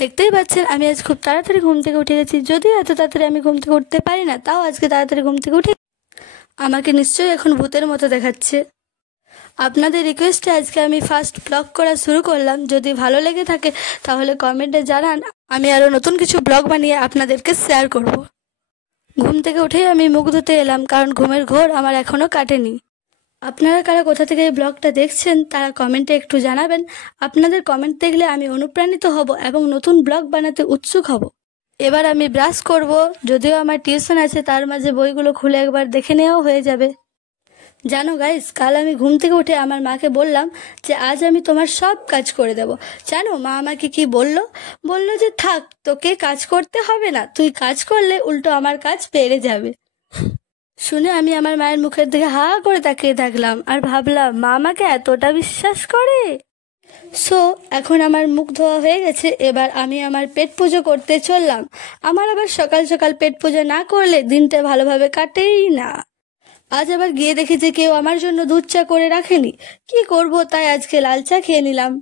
দেখতেই পাচ্ছেন আমি আজ খুব তাড়াতাড়ি ঘুম থেকে উঠে গেছি। যদিও এত তাড়াতাড়ি আমি ঘুম থেকে উঠতে পারি না, তাও আজকে তাড়াতাড়ি ঘুম থেকে উঠে আমাকে নিশ্চয়ই এখন ভূতের মতো দেখাচ্ছে। আপনাদের রিকোয়েস্টে আজকে আমি ফার্স্ট ব্লগ করা শুরু করলাম। যদি ভালো লেগে থাকে তাহলে কমেন্টে জানান, আমি আরও নতুন কিছু ব্লগ বানিয়ে আপনাদেরকে শেয়ার করব। ঘুম থেকে উঠেই আমি মুখ ধুতে এলাম, কারণ ঘুমের ঘোর আমার এখনও কাটেনি। আপনারা কারা কোথা থেকে এই ব্লগটা দেখছেন তারা কমেন্টে একটু জানাবেন। আপনাদের কমেন্ট দেখলে আমি অনুপ্রাণিত হব এবং নতুন ব্লগ বানাতে উৎসুক হব। এবার আমি ব্রাশ করব। যদিও আমার টিউশন আছে, তার মাঝে বইগুলো খুলে একবার দেখে নেওয়াও হয়ে যাবে। জানো গাইস, কাল আমি ঘুম থেকে উঠে আমার মাকে বললাম যে আজ আমি তোমার সব কাজ করে দেব। জানো মা আমাকে কি বললো? বললো যে থাক, তোকে কাজ করতে হবে না, তুই কাজ করলে উল্টো আমার কাজ বেড়ে যাবে। শুনে আমি আমার মায়ের মুখের দিকে হা করে তাকিয়ে থাকলাম আর ভাবলাম মা আমাকে এতটা বিশ্বাস করে। সো এখন আমার মুখ ধোয়া হয়ে গেছে, এবার আমি আমার পেট পুজো করতে চললাম। আমার আবার সকাল সকাল পেট পুজো না করলে দিনটা ভালোভাবে কাটেই না। আজ আবার গিয়ে দেখি যে কেউ আমার জন্য দুধ চা করে রাখেনি। কি করব, তাই আজকে লাল চা খেয়ে নিলাম।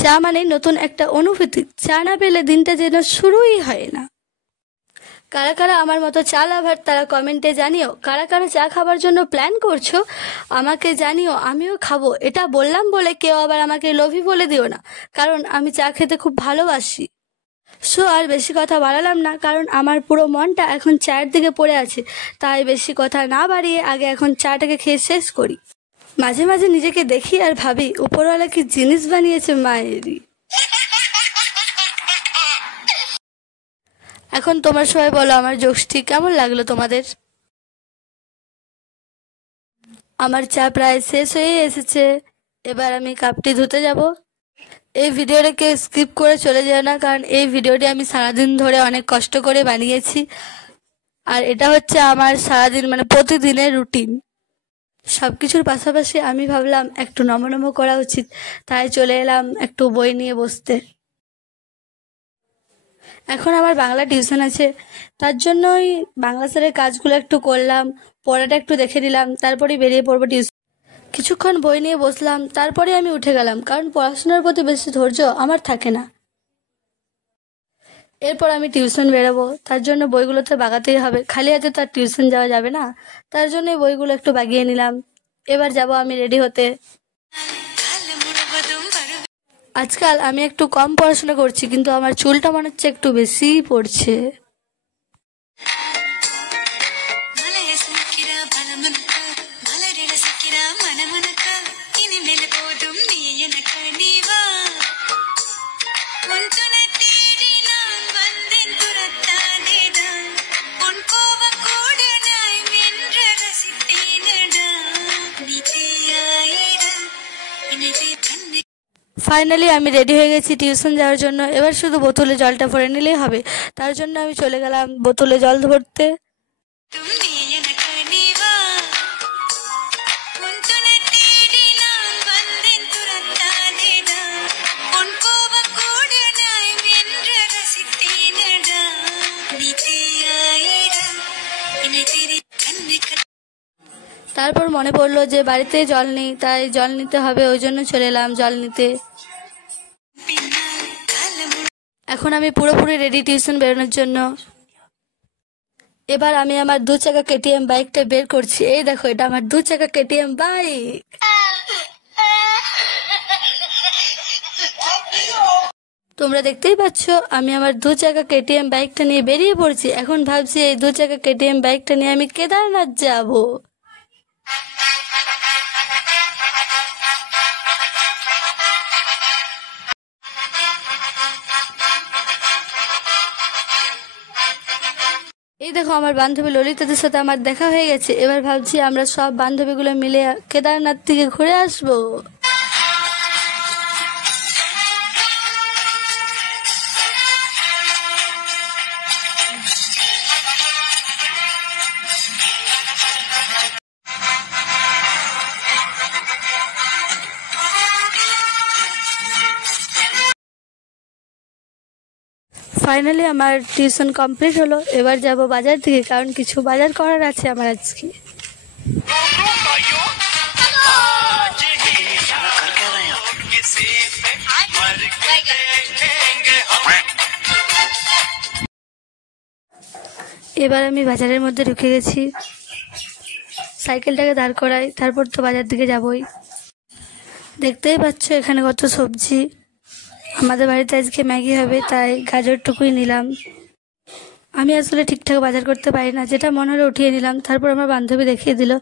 চা মানে নতুন একটা অনুভূতি, চা না পেলে দিনটা যেন শুরুই হয় না। কারা কারা আমার মতো চা লাভার তারা কমেন্টে জানিও। কারা কারা চা খাবার জন্য প্ল্যান করছো আমাকে জানিও, আমিও খাবো। এটা বললাম বলে কেউ আবার আমাকে লোভী বলে দিও না, কারণ আমি চা খেতে খুব ভালোবাসি। সো আর বেশি কথা বাড়ালাম না, কারণ আমার পুরো মনটা এখন চায়ের দিকে পড়ে আছে। তাই বেশি কথা না বাড়িয়ে আগে এখন চাটাকে খেয়ে শেষ করি। মাঝে মাঝে নিজেকে দেখি আর ভাবি উপরওয়ালা কি জিনিস বানিয়েছে মায়েরই। এখন তোমরা সবাই বলো আমার জোকসটি কেমন লাগলো তোমাদের। আমার চা প্রায় শেষ হয়ে এসেছে, এবার আমি কাপটি ধুতে যাব। এই ভিডিওটা কেউ স্কিপ করে চলে যায় না, কারণ এই ভিডিওটি আমি সারাদিন ধরে অনেক কষ্ট করে বানিয়েছি। আর এটা হচ্ছে আমার সারাদিন মানে প্রতিদিনের রুটিন। সব কিছুর পাশাপাশি আমি ভাবলাম একটু নমনম করা উচিত, তাই চলে এলাম একটু বই নিয়ে বসতে। এখন আমার বাংলা টিউশন আছে, তার জন্যই বাংলা স্যারের কাজগুলো একটু করলাম, পড়াটা একটু দেখে নিলাম, তারপরেই বেরিয়ে পড়বো টিউশন। কিছুক্ষণ বই নিয়ে বসলাম, তারপরে আমি উঠে গেলাম, কারণ পড়াশোনার প্রতি বেশি ধৈর্য আমার থাকে না। এরপর আমি টিউশন বেরোবো, তার জন্য বইগুলোতে বাগাতেই হবে, খালি হাতে তো আর টিউশন যাওয়া যাবে না। তার জন্য বইগুলো একটু বাগিয়ে নিলাম। এবার যাব আমি রেডি হতে। আজকাল আমি একটু কম পড়াশোনা করছি, কিন্তু আমার চুলটা মনে হচ্ছে একটু বেশিই পড়ছে। ফাইনালি আমি রেডি হয়ে গেছি টিউশন যাওয়ার জন্য। এবার শুধু বোতলে জলটা ভরে নিলেই হবে। তার জন্য আমি চলে গেলাম বোতলে জল ভরতে। তারপর মনে পড়লো যে বাড়িতে জল নেই, তাই জল নিতে হবে, ওই জন্য চলে এলাম জল নিতে। এখন আমি পুরোপুরি রেডি টিউশন বেরোনোর জন্য। এবার আমি আমার 2 চাকা কেটিএম বাইকটা বের করছি। এই দেখো, এটা আমার 2 চাকা কেটিএম বাইক। তোমরা দেখতেই পাচ্ছ আমি আমার 2 চাকা কেটিএম বাইকটা নিয়ে বেরিয়ে পড়ছি। এখন ভাবছি এই 2 চাকা কেটিএম বাইকটা নিয়ে আমি কেদারনাথ যাবো। এই দেখো আমার বান্ধবী ললিতাদের সাথে আমার দেখা হয়ে গেছে। এবার ভাবছি আমরা সব বান্ধবীগুলো মিলে কেদারনাথ থেকে ঘুরে আসবো। ফাইনালি আমার টিউশন কমপ্লিট হলো। এবার যাব বাজার থেকে, কারণ কিছু বাজার করার আছে আমার আজকে। এবার আমি বাজারের মধ্যে ঢুকে গেছি। সাইকেলটাকে দাঁড় করাই, তারপর তো বাজার দিকে যাবই। দেখতেই পাচ্ছ এখানে কত সবজি। আমাদের বাড়িতে আজকে ম্যাগি হবে, তাই গাজরটুকুই নিলাম। আমি আসলে ঠিকঠাক বাজার করতে পারি না, যেটা মনে হলো উঠিয়ে নিলাম। তারপর আমার বান্ধবী দেখিয়ে দিল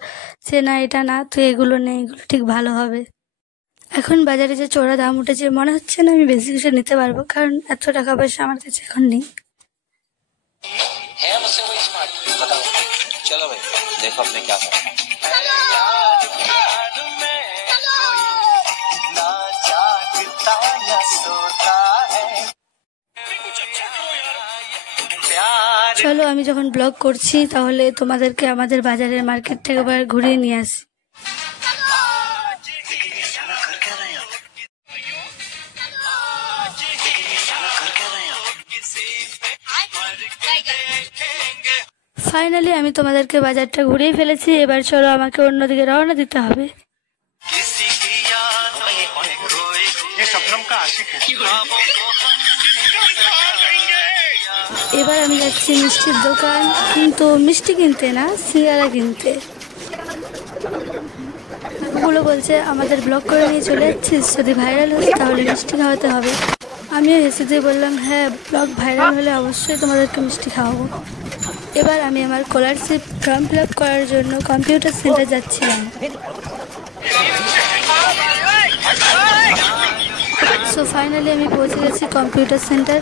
যে না, এটা না, তুই এগুলো নে, এগুলো ঠিক ভালো হবে। এখন বাজারে যে চড়া দাম উঠেছে, মনে হচ্ছে না আমি বেশি কিছু নিতে পারবো, কারণ এত টাকা পয়সা আমার কাছে এখন নেই। চলো, আমি যখন ব্লগ করছি তাহলে তোমাদেরকে আমাদের বাজারের মার্কেট থেকে একবার ঘুরিয়ে নিয়ে আসি। ফাইনালি আমি তোমাদেরকে বাজারটা ঘুরিয়ে ফেলেছি। এবার চলো, আমাকে অন্যদিকে রওনা দিতে হবে। এবার আমি যাচ্ছি মিষ্টির দোকান, কিন্তু মিষ্টি কিনতে না, সিঙ্গারা কিনতে। ওগুলো বলছে আমাদের ব্লগ করে নিয়ে চলে যাচ্ছিস, যদি ভাইরাল হোস তাহলে মিষ্টি খাওয়াতে হবে। আমিও হেসে দিয়ে বললাম হ্যাঁ, ব্লগ ভাইরাল হলে অবশ্যই তোমাদেরকে মিষ্টি খাওয়াবো। এবার আমি আমার স্কলারশিপ ফর্ম ফিল আপ করার জন্য কম্পিউটার সেন্টার যাচ্ছিলাম। সো ফাইনালি আমি পৌঁছে গেছি কম্পিউটার সেন্টার।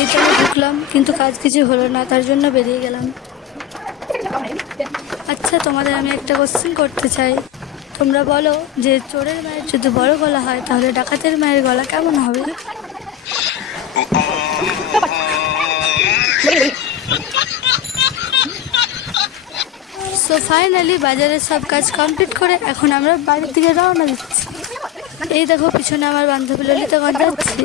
এইখানে ঢুকলাম, কিন্তু কাজ কিছু হলো না, তার জন্য বেরিয়ে গেলাম। আচ্ছা, তোমাদের আমি একটা কোশ্চেন করতে চাই। তোমরা বলো যে চোরের মায়ের যদি বড় গলা হয়, তাহলে ডাকাতের মায়ের গলা কেমন হবে? সো ফাইনালি বাজারের সব কাজ কমপ্লিট করে এখন আমরা বাড়ির দিকে রওনা দিচ্ছি। এই দেখো পিছনে আমার বান্ধবী ললিতাগঞ্জ যাচ্ছি।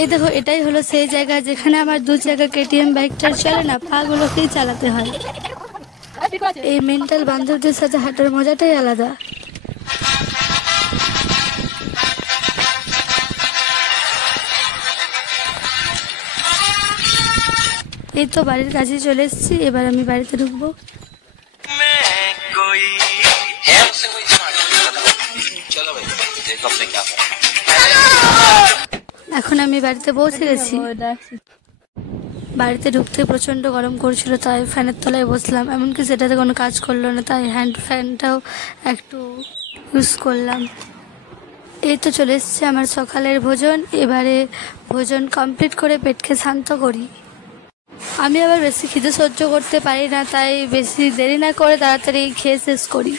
এই দেখো, এটাই হলো সেই জায়গা যেখানে আমার 2 চাকা কেটিএম বাইকটার চলে না, পাগুলোকেই চালাতে হয়। এই মেন্টাল বান্ধবদের সাথে হাঁটার মজাটাই আলাদা। এই তো বাড়ির কাছে চলে এসেছি, এবার আমি বাড়িতে ঢুকবো। এখন আমি বাড়িতে পৌঁছে গেছি। বাড়িতে ঢুকতে প্রচন্ড গরম করছিল, তাই ফ্যানের তলায় বসলাম। এমনকি সেটাতে কোনো কাজ করলো না, তাই হ্যান্ড ফ্যানটাও একটু ইউজ করলাম। এই তো চলে এসছে আমার সকালের ভোজন। এবারে ভোজন কমপ্লিট করে পেটকে শান্ত করি। আমি আবার বেশি খিদে সহ্য করতে পারি না, তাই বেশি দেরি না করে তাড়াতাড়ি খেয়ে শেষ করি।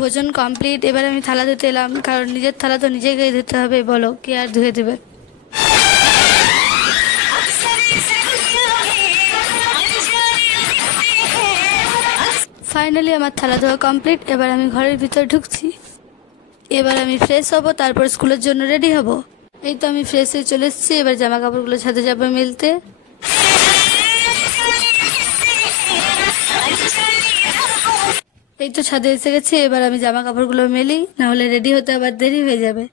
ভোজন কমপ্লিট। এবার আমি থালা ধুতে এলাম, কারণ নিজের থালা তো নিজেকেই ধুতে হবে, বলো কে আর ধুয়ে দেবে। ফাইনালি আমার থালা ধোয়া কমপ্লিট। এবার আমি ঘরের ভিতর ঢুকছি। এবার আমি ফ্রেশ হব, তারপর স্কুলের জন্য রেডি হব। এই তো আমি ফ্রেশ হয়ে চলে এসেছি। এবার জামা কাপড়গুলো ছাদে যাবে মেলতে। এই তো ছাদে এসে গেছে। এবার আমি জামা কাপড়গুলো মেলি, নাহলে রেডি হতে আবার দেরি হয়ে যাবে।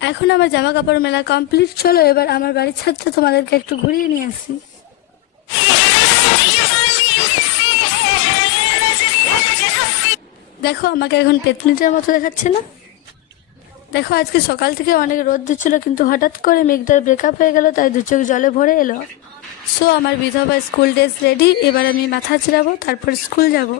এখন আমার জামা কাপড় মেলা কমপ্লিট। চলো এবার আমার বাড়ির ছাদটা তোমাদেরকে একটু ঘুরিয়ে নিয়ে আসি। দেখো আমাকে এখন পেতনিটার মতো দেখাচ্ছে না? দেখো আজকে সকাল থেকে অনেক রোদ দিচ্ছিল, কিন্তু হঠাৎ করে মেঘটার ব্রেকআপ হয়ে গেল, তাই দু চোখ জলে ভরে এলো। সো আমার বিধবা স্কুল ড্রেস রেডি, এবার আমি মাথা চিরাবো, তারপর স্কুল যাব।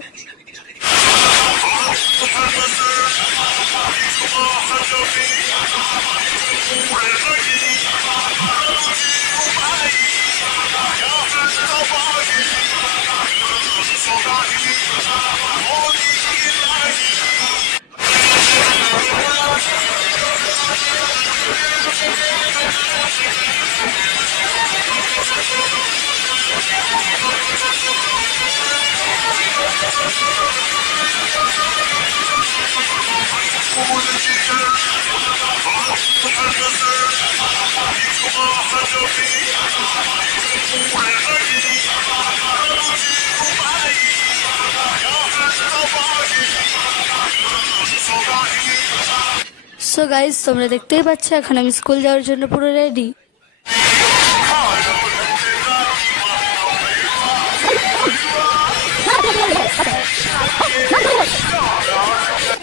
সো গাইজ, তোমরা দেখতেই পাচ্ছ এখন আমি স্কুল যাওয়ার জন্য পুরো রেডি।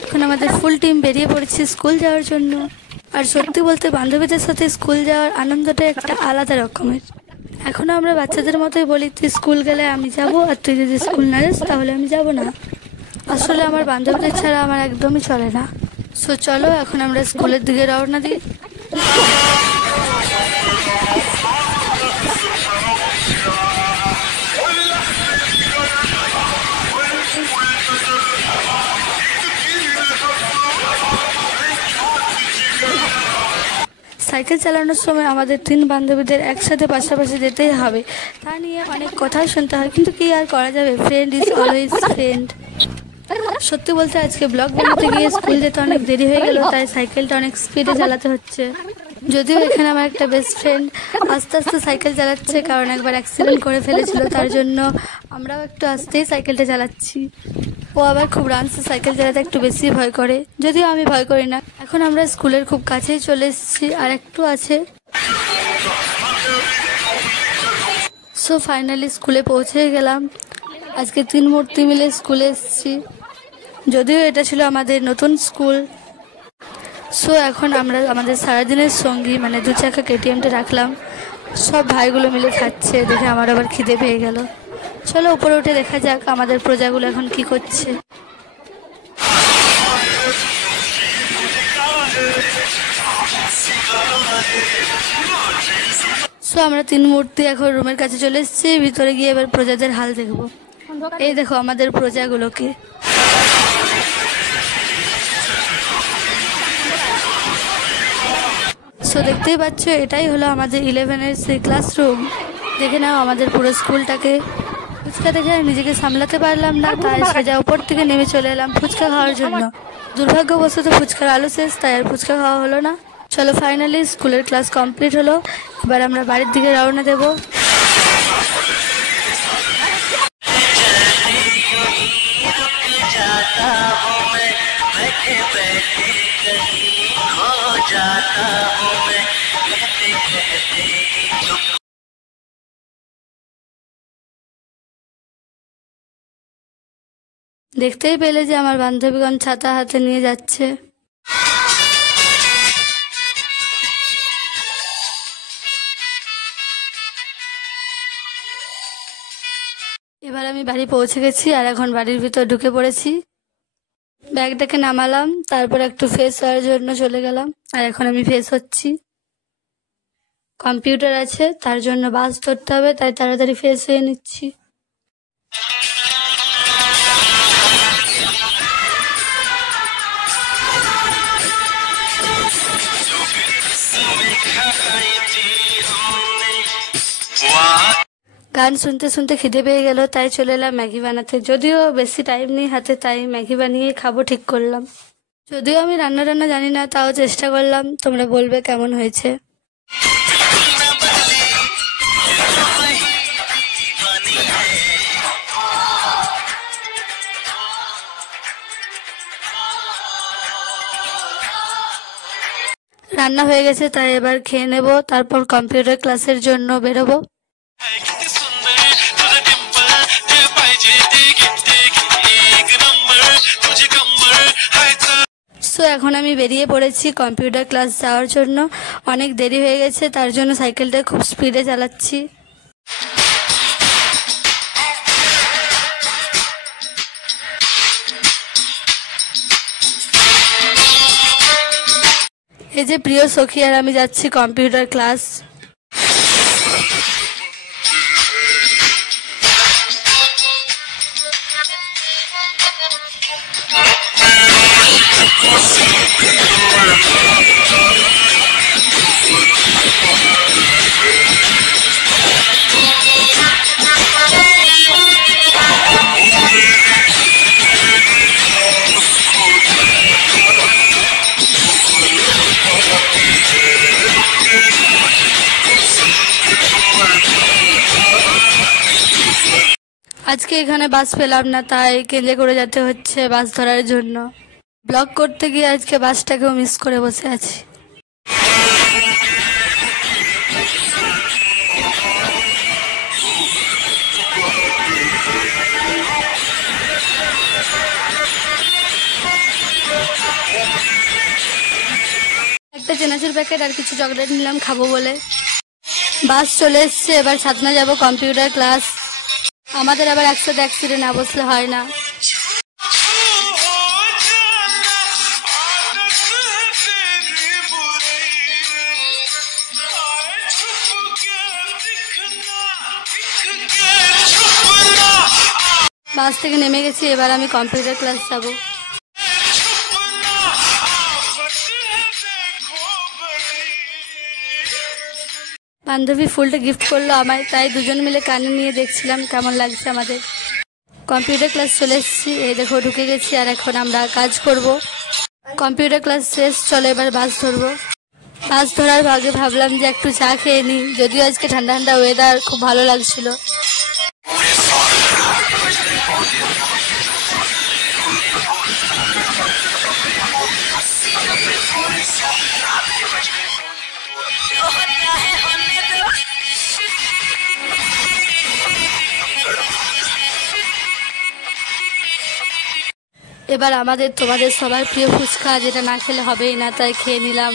এখন আমাদের ফুল টিম বেরিয়ে পড়েছে স্কুল যাওয়ার জন্য। আর সত্যি বলতে বান্ধবীদের সাথে স্কুল যাওয়ার আনন্দটা একটা আলাদা রকমের। এখনো আমরা বাচ্চাদের মতোই বলি, তুই স্কুল গেলে আমি যাব, আর তুই যদি স্কুল না যাস তাহলে আমি যাব না। আসলে আমার বান্ধবীদের ছাড়া আমার একদমই চলে না। সো চলো এখন আমরা স্কুলের দিকে রওনা দিই। সাইকেল চালানোর সময় আমাদের 3 বান্ধবীদের একসাথে পাশাপাশি যেতেই হবে, তা নিয়ে অনেক কথাও শুনতে হয়, কিন্তু কি আর করা যাবে, ফ্রেন্ড ইজ অলওয়েজ ফ্রেন্ড। সত্যি বলতে আজকে ব্লগ বানাতে গিয়ে স্কুল যেতে অনেক দেরি হয়ে গেল, তাই সাইকেলটা অনেক স্পিডে চালাতে হচ্ছে। যদিও এখানে আমার একটা বেস্ট ফ্রেন্ড আস্তে আস্তে সাইকেল চালাচ্ছে, কারণ একবার অ্যাক্সিডেন্ট করে ফেলেছিল, তার জন্য আমরাও একটু আস্তেই সাইকেলটা চালাচ্ছি। ও আবার খুব রানসে সাইকেল চালাতে একটু বেশি ভয় করে, যদিও আমি ভয় করি না। এখন আমরা স্কুলের খুব কাছেই চলে এসেছি, আর একটু আছে। সো ফাইনালি স্কুলে পৌঁছে গেলাম। আজকে 3 মূর্তি মিলে স্কুলে এসেছি, যদিও এটা ছিল আমাদের নতুন স্কুল। সো এখন আমরা আমাদের সারাদিনের সঙ্গী মানে 2 চাকা কেটিএমটা রাখলাম। সব ভাইগুলো মিলে খাচ্ছে, দেখে আমার আবার খিদে পেয়ে গেল। চলো উপরে উঠে দেখা যাক আমাদের প্রজাগুলো এখন কি করছে। সো আমরা 3 মূর্তি এখন রুমের কাছে চলে এসেছি, ভিতরে গিয়ে এবার প্রজাদের হাল দেখবো। এই দেখো আমাদের প্রজাগুলোকে। সো দেখতেই পাচ্ছ এটাই হলো আমাদের 11-এর সেই ক্লাসরুম। দেখে নাও আমাদের পুরো স্কুলটাকে। ফুচকা দেখে নিজেকে সামলাতে পারলাম না, তাই সোজা উপর থেকে নেমে চলে এলাম ফুচকা খাওয়ার জন্য। দুর্ভাগ্যবশত ফুচকার আলু শেষ, তাই আর ফুচকা খাওয়া হলো না। চলো ফাইনালি স্কুলের ক্লাস কমপ্লিট হলো, এবার আমরা বাড়ির দিকে রওনা দেব। দেখতেই পেলে যে আমার বান্ধবীগণ ছাতা হাতে নিয়ে যাচ্ছে। এবার আমি বাড়ি পৌঁছে গেছি, আর এখন বাড়ির ভিতর ঢুকে পড়েছি। ব্যাগটাকে নামালাম, তারপর একটু ফ্রেশ হওয়ার জন্য চলে গেলাম, আর এখন আমি ফ্রেশ হচ্ছি। কম্পিউটার আছে, তার জন্য বাস ধরতে হবে, তাই তাড়াতাড়ি ফ্রেশ হয়ে নিচ্ছি। গান শুনতে শুনতে খিদে পেয়ে গেল, তাই চলে এলাম ম্যাগি বানাতে। যদিও বেশি টাইম নেই হাতে, তাই ম্যাগি বানিয়ে খাবো ঠিক করলাম। যদিও আমি রান্না জানি না, তাও চেষ্টা করলাম। তোমরা বলবে কেমন হয়েছে। রান্না হয়ে গেছে, তাই এবার খেয়ে নেব, তারপর কম্পিউটার ক্লাসের জন্য বেরোবো। আমি বেরিয়ে পড়েছি কম্পিউটার ক্লাস যাওয়ার জন্য। অনেক দেরি হয়ে গেছে, তার জন্য সাইকেলটা খুব স্পিডে চালাচ্ছি। এই যে প্রিয় সখী আর আমি যাচ্ছি কম্পিউটার ক্লাস। আজকে এখানে বাস পেলাম না, তাই কেঁদে করে যেতে হচ্ছে বাস ধরার জন্য। ব্লগ করতে গিয়ে আজকে বাসটাকেও মিস করে বসে আছি। একটা চেনাচুর প্যাকেট আর কিছু চকলেট নিলাম খাবো বলে। বাস চলে এসছে, এবার ছাতনা যাব কম্পিউটার ক্লাস। আমাদের আবার একসাথে অ্যাক্সিডে না বসলে হয় না। বাস থেকে নেমে গেছি, এবার আমি কম্পিউটার ক্লাস যাব। বান্ধবী ফুলটা গিফট করলো আমায়, তাই দুজন মিলে কানে নিয়ে দেখছিলাম কেমন লাগছে আমাদের। কম্পিউটার ক্লাস চলে এসেছি, এই দেখো ঢুকে গেছি, আর এখন আমরা কাজ করব। কম্পিউটার ক্লাস শেষ, চলো এবার বাস ধরবো। বাস ধরার আগে ভাবলাম যে একটু চা খেয়ে নিই, যদিও আজকে ঠান্ডা ঠান্ডা ওয়েদার, খুব ভালো লাগছিল। এবার আমাদের তোমাদের সবার প্রিয় ফুচকা, যেটা না খেলে হবেই না, তাই খেয়ে নিলাম।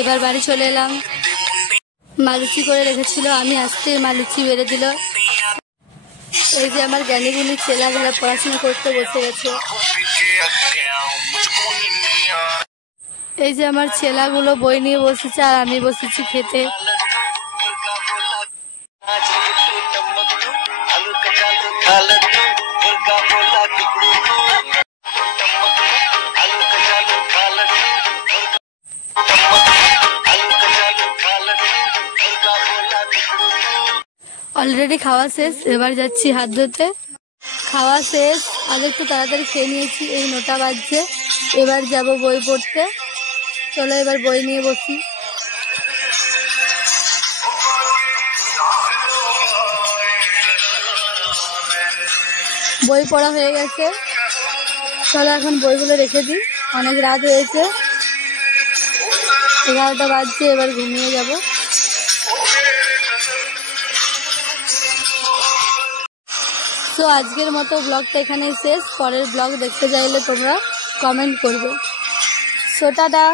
এবার বাড়ি চলে এলাম। মা লুচি করে রেখেছিল, আমি আসতে মা লুচি বেড়ে দিল। এই যে আমার জ্ঞানীগুলি ছেলেগুলো পড়াশোনা করতে বসে গেছে। এই যে আমার ছেলেগুলো বই নিয়ে বসেছে, আর আমি বসেছি খেতে। অলরেডি খাওয়া শেষ, এবার যাচ্ছি হাত ধুতে। খাওয়া শেষ, আগে একটু তাড়াতাড়ি খেয়ে নিয়েছি, এই 9টা বাজছে। এবার যাব বই পড়তে। চলো এবার বই নিয়ে বসি। বই পড়া হয়ে গেছে, চলো এখন বইগুলো রেখে দিই, অনেক রাত হয়েছে, 11টা বাজছে, এবার ঘুমিয়ে যাব। তো আজকের মতো ব্লগটা এখানেই শেষ। পরের ব্লগ দেখতে চাইলে তোমরা কমেন্ট করবে। So tata.